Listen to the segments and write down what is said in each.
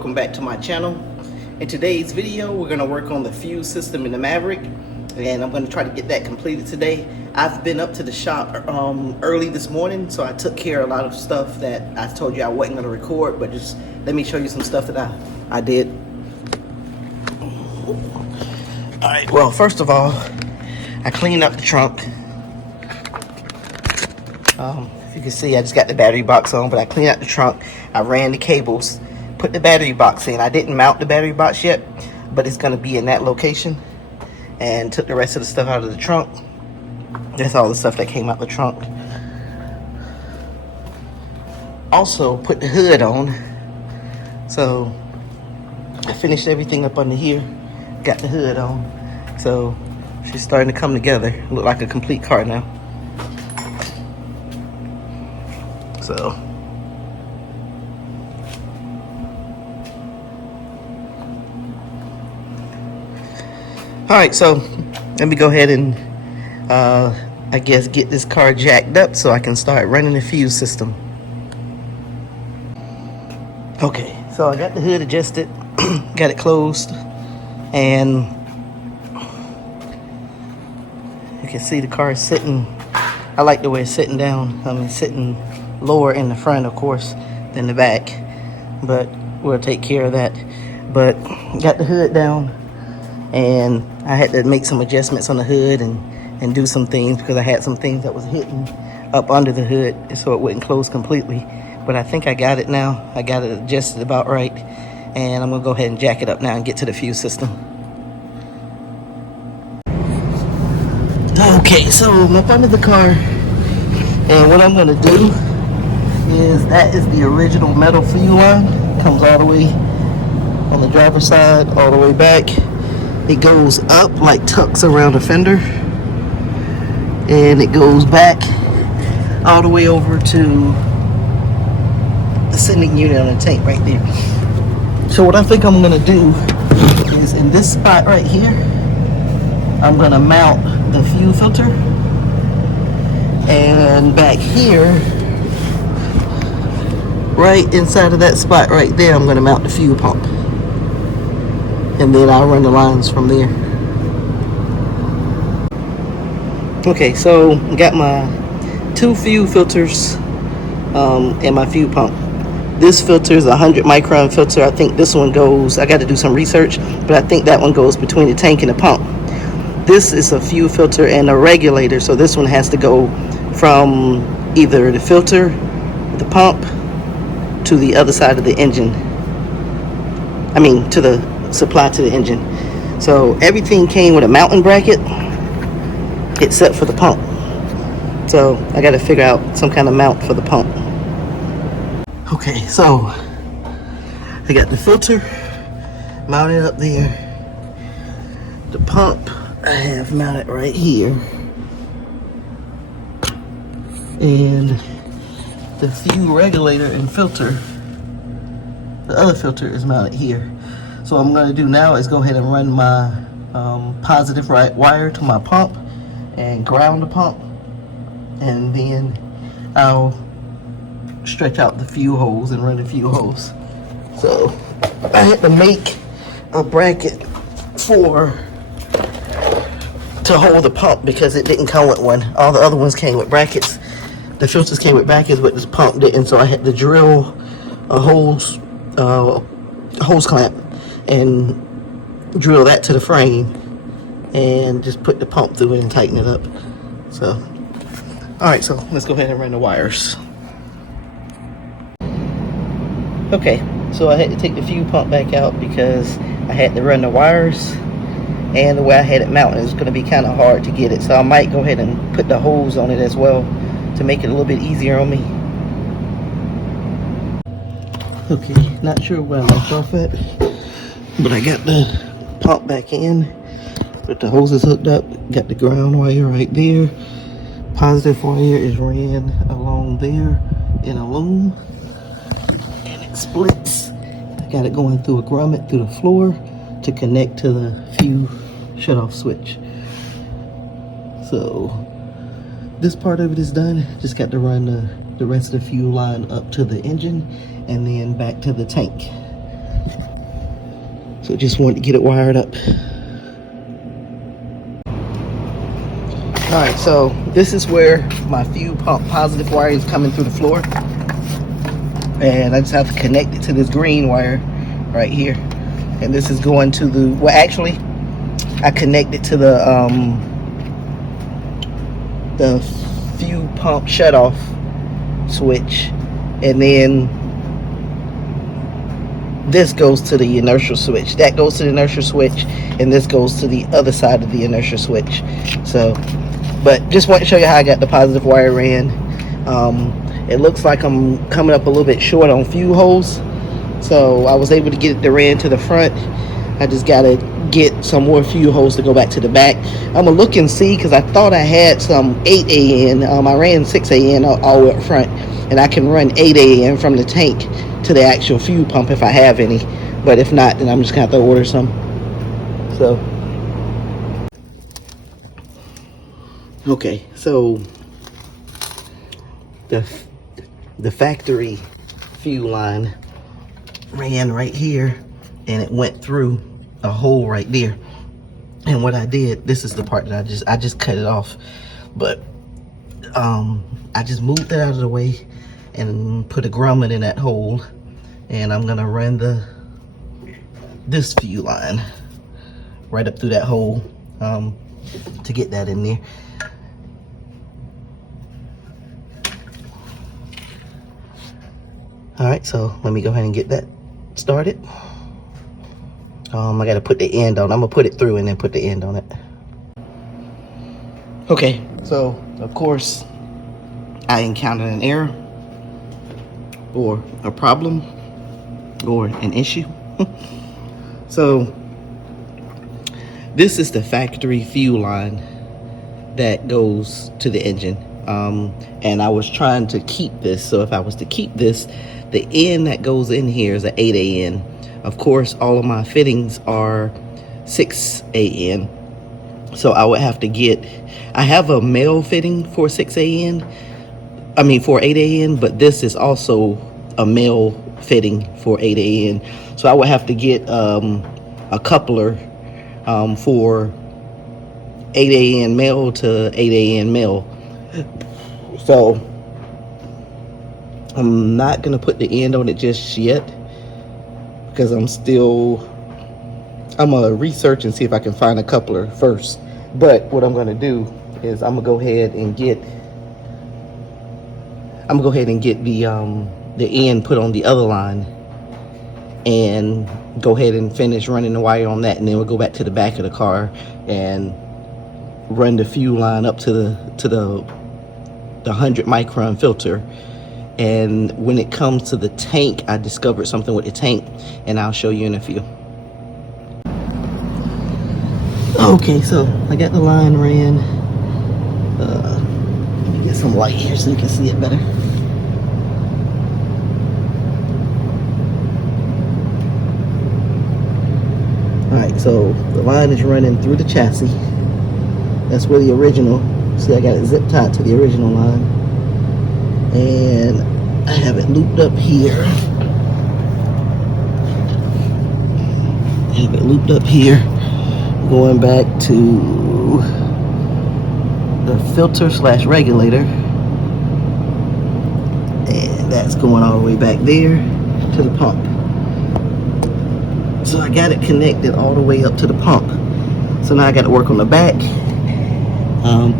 welcome back to my channel. In today's video, we're going to work on the fuse system in the Maverick, and I'm going to try to get that completed today. I've been up to the shop early this morning, so I took care of a lot of stuff that I told you I wasn't going to record, but just let me show you some stuff that I did. Alright, well, first of all, I cleaned up the trunk. If you can see, I just got the battery box on, but I cleaned out the trunk. I ran the cables, put the battery box in. I didn't mount the battery box yet, but it's going to be in that location. And took the rest of the stuff out of the trunk. That's all the stuff that came out the trunk. Also, put the hood on. So, I finished everything up under here. Got the hood on. So, she's starting to come together. Look like a complete car now. So, alright, so let me go ahead and I guess get this car jacked up so I can start running the fuse system. Okay, so I got the hood adjusted, got it closed, and you can see the car is sitting. I like the way it's sitting down. I mean, sitting lower in the front, of course, than the back, but we'll take care of that. But got the hood down, and I had to make some adjustments on the hood and do some things because I had some things that was hidden up under the hood so it wouldn't close completely. But I think I got it now. I got it adjusted about right, and I'm gonna go ahead and jack it up now and get to the fuse system. Okay, so I'm up under the car, and what I'm gonna do is that is the original metal fuel line. Comes all the way on the driver's side, all the way back. It goes up like tucks around a fender, and it goes back all the way over to the sending unit on the tank right there. So what I think I'm gonna do is in this spot right here, I'm gonna mount the fuel filter, and back here, right inside of that spot right there, I'm gonna mount the fuel pump. And then I'll run the lines from there. Okay, so got my 2 fuel filters and my fuel pump. This filter is a 100 micron filter. I think this one goes, I got to do some research, but I think that one goes between the tank and the pump. This is a fuel filter and a regulator, so this one has to go from either the filter, the pump, to the other side of the engine. I mean, to the supply to the engine. So everything came with a mounting bracket except for the pump. So I got to figure out some kind of mount for the pump. Okay, so I got the filter mounted up there. The pump I have mounted right here, and the fuel regulator and filter, the other filter, is mounted here. So what I'm going to do now is go ahead and run my positive right wire to my pump and ground the pump, and then I'll stretch out the fuel hose and run the fuel hose. So I had to make a bracket to hold the pump because it didn't come with one. All the other ones came with brackets. The filters came with brackets, but this pump didn't, so I had to drill a hose clamp and drill that to the frame and just put the pump through it and tighten it up. So, alright, so let's go ahead and run the wires. Okay, so I had to take the fuel pump back out because I had to run the wires, and the way I had it mounted is going to be kind of hard to get it, so I might go ahead and put the hose on it as well to make it a little bit easier on me. Okay, not sure where I left off at, but I got the pump back in, but the hose is hooked up, got the ground wire right there, positive wire is ran along there in a loom, and it splits. I got it going through a grommet through the floor to connect to the fuel shut-off switch. So this part of it is done. Just got to run the rest of the fuel line up to the engine and then back to the tank. So just wanted to get it wired up. All right, so this is where my fuel pump positive wire is coming through the floor. And I just have to connect it to this green wire right here. And this is going to the, well, actually, I connect it to the fuel pump shutoff switch. And then this goes to the inertial switch. That goes to the inertial switch. And this goes to the other side of the inertial switch. So, but just want to show you how I got the positive wire ran. It looks like I'm coming up a little bit short on fuel holes, so I was able to get it to ran to the front. I just gotta get some more fuel holes to go back to the back. I'm gonna look and see, because I thought I had some 8 AN. I ran 6 AN all the way up front, and I can run 8 AN from the tank to the actual fuel pump if I have any. But if not, then I'm just gonna have to order some. So okay, so the factory fuel line ran right here, and it went through a hole right there. And what I did, this is the part that I just cut it off, but I just moved it out of the way and put a grommet in that hole, and I'm gonna run this fuel line right up through that hole to get that in there. All right, so let me go ahead and get that started. I gotta put the end on. I'm gonna put it through and then put the end on it. Okay, so of course I encountered an error or a problem or an issue. So this is the factory fuel line that goes to the engine. And I was trying to keep this. So if I was to keep this, the end that goes in here is an 8 AN. Of course, all of my fittings are 6 AN. So I would have to get, I have a male fitting for 6 AN. I mean for 8 AN, but this is also a male fitting for 8 AN. So I would have to get a coupler for 8 AN male to 8 AN male. So I'm not gonna put the end on it just yet, because I'm gonna research and see if I can find a coupler first. But what I'm gonna do is I'm gonna go ahead and get the end put on the other line and go ahead and finish running the wire on that, and then we'll go back to the back of the car and run the fuel line up to the 100 micron filter. And when it comes to the tank, I discovered something with the tank, and I'll show you in a few. Okay, so I got the line ran. Let me get some light here so you can see it better. Alright, so the line is running through the chassis. That's where the original, see, I got it zip tied to the original line. And I have it looped up here. Going back to the filter / regulator. And that's going all the way back there to the pump. So I got it connected all the way up to the pump. So now I got to work on the back.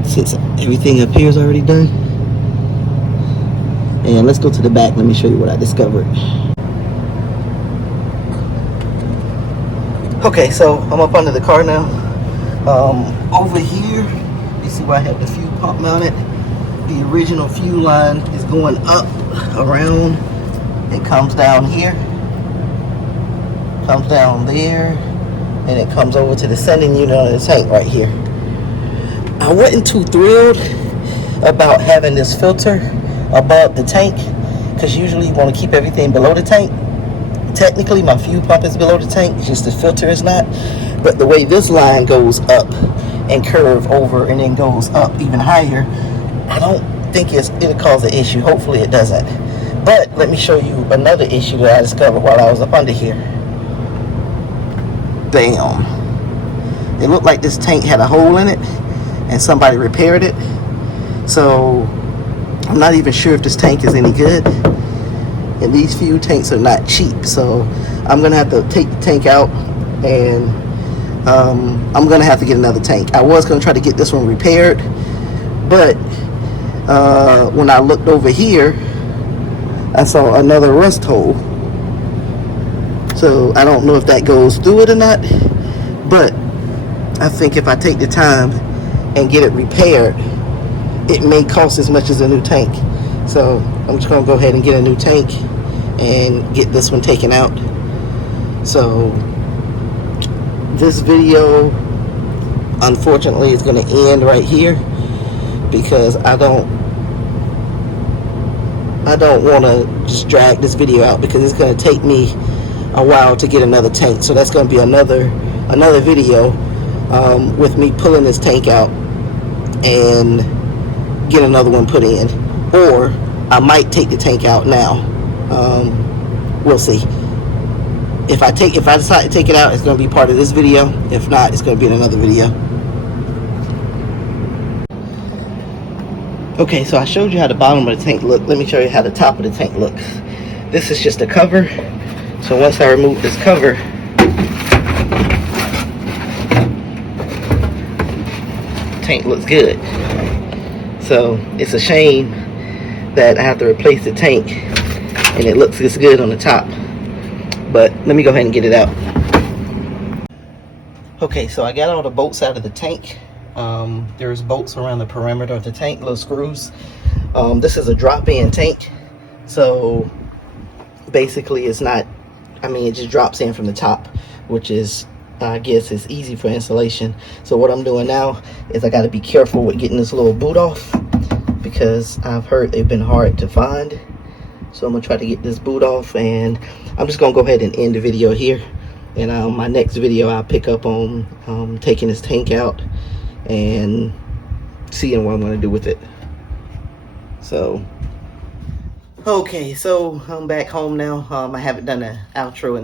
Since everything up here is already done. And let's go to the back. Let me show you what I discovered. Okay, so I'm up under the car now. Over here, you see where I have the fuel pump mounted. The original fuel line is going up, around. It comes down here, comes down there, and it comes over to the sending unit on the tank right here. I wasn't too thrilled about having this filter above the tank, because usually you want to keep everything below the tank. Technically my fuel pump is below the tank, it's just the filter is not. But the way this line goes up and curve over and then goes up even higher, I don't think it'll cause an issue. Hopefully it doesn't. But let me show you another issue that I discovered while I was up under here. Bam. It looked like this tank had a hole in it and somebody repaired it. So I'm not even sure if this tank is any good. And these fuel tanks are not cheap. So I'm going to have to take the tank out, and I'm going to have to get another tank. I was going to try to get this one repaired, but when I looked over here, I saw another rust hole. So I don't know if that goes through it or not, but I think if I take the time and get it repaired, it may cost as much as a new tank. So I'm just going to go ahead and get a new tank and get this one taken out. So this video, unfortunately, is going to end right here, because I don't want to just drag this video out, because it's going to take me a while to get another tank. So that's going to be another video with me pulling this tank out and get another one put in, or I might take the tank out now. We'll see. If I decide to take it out, it's going to be part of this video. If not, it's going to be in another video. Okay, so I showed you how the bottom of the tank looked. Let me show you how the top of the tank looks. This is just a cover. So once I remove this cover, the tank looks good. So it's a shame that I have to replace the tank and it looks this good on the top. But let me go ahead and get it out. Okay, so I got all the bolts out of the tank. There's bolts around the perimeter of the tank, little screws. This is a drop-in tank, so basically it's not, I mean, it just drops in from the top, which is, I guess, it's easy for installation. So what I'm doing now is I got to be careful with getting this little boot off, because I've heard they've been hard to find. So I'm gonna try to get this boot off, and I'm just gonna go ahead and end the video here. And my next video, I'll pick up on taking this tank out and seeing what I'm gonna do with it. So okay, so I'm back home now. I haven't done an outro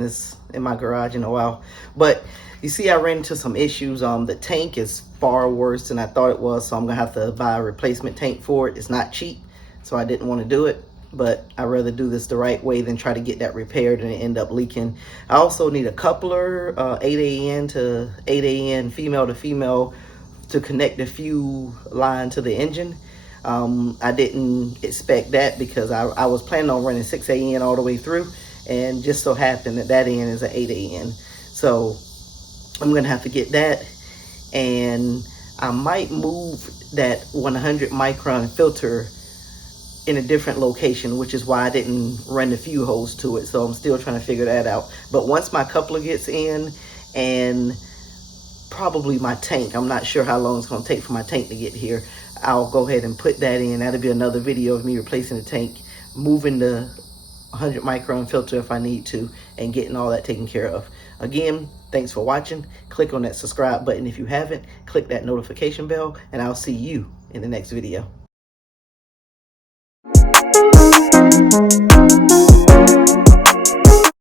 in my garage in a while, but you see, I ran into some issues. The tank is far worse than I thought it was, so I'm gonna have to buy a replacement tank for it. It's not cheap, so I didn't want to do it, but I'd rather do this the right way than try to get that repaired and it end up leaking. I also need a coupler, 8AN to 8AN, female to female, to connect the fuel line to the engine. I didn't expect that, because I was planning on running 6AN all the way through, and just so happened that end is an 8AN. So I'm gonna have to get that, and I might move that 100 micron filter in a different location, which is why I didn't run the fuel hose to it. So I'm still trying to figure that out. But once my coupler gets in, and probably my tank, I'm not sure how long it's going to take for my tank to get here, I'll go ahead and put that in. That'll be another video of me replacing the tank, moving the 100 micron filter if I need to, and getting all that taken care of. Again, thanks for watching. Click on that subscribe button if you haven't. Click that notification bell, and I'll see you in the next video.